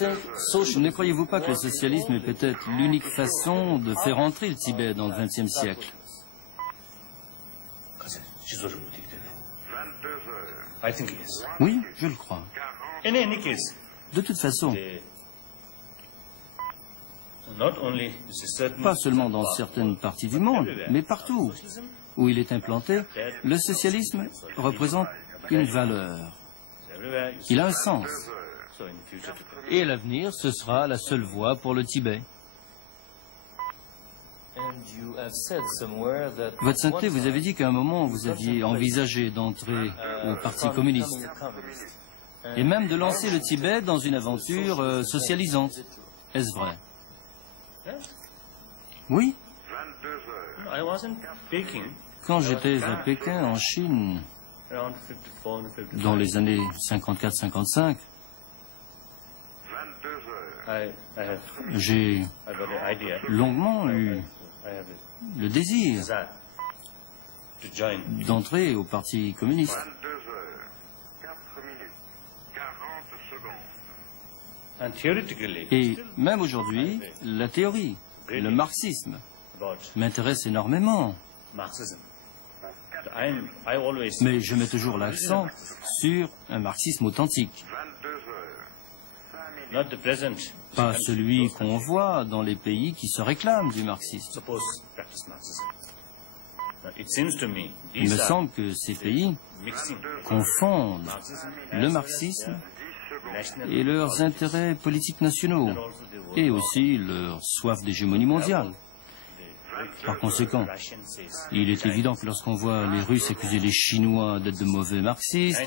Ne croyez-vous pas que le socialisme est peut-être l'unique façon de faire entrer le Tibet dans le XXe siècle? Oui, je le crois. De toute façon, pas seulement dans certaines parties du monde, mais partout où il est implanté, le socialisme représente une valeur. Il a un sens. Et à l'avenir, ce sera la seule voie pour le Tibet. Votre Sainteté, vous avez dit qu'à un moment, vous aviez envisagé d'entrer au Parti communiste. Et même de lancer le Tibet dans une aventure socialisante. Est-ce vrai? Oui. Quand j'étais à Pékin, en Chine, dans les années 54-55, j'ai longuement eu le désir d'entrer au Parti communiste. Et même aujourd'hui, la théorie, le marxisme, m'intéresse énormément. Mais je mets toujours l'accent sur un marxisme authentique. Pas celui qu'on voit dans les pays qui se réclament du marxisme. Il me semble que ces pays confondent le marxisme et leurs intérêts politiques nationaux, et aussi leur soif d'hégémonie mondiale. Par conséquent, il est évident que lorsqu'on voit les Russes accuser les Chinois d'être de mauvais marxistes,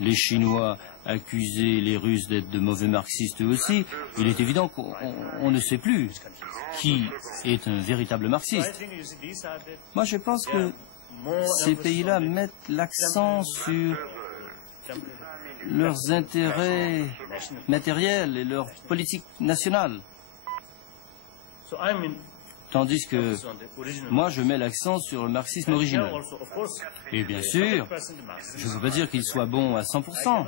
les Chinois accuser les Russes d'être de mauvais marxistes eux aussi, il est évident qu'on ne sait plus qui est un véritable marxiste. Moi, je pense que ces pays-là mettent l'accent sur leurs intérêts matériels et leur politique nationale. Tandis que moi, je mets l'accent sur le marxisme original. Et bien sûr, je ne veux pas dire qu'il soit bon à 100%.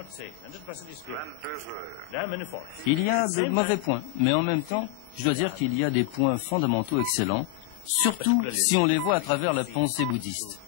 Il y a de mauvais points, mais en même temps, je dois dire qu'il y a des points fondamentaux excellents, surtout si on les voit à travers la pensée bouddhiste.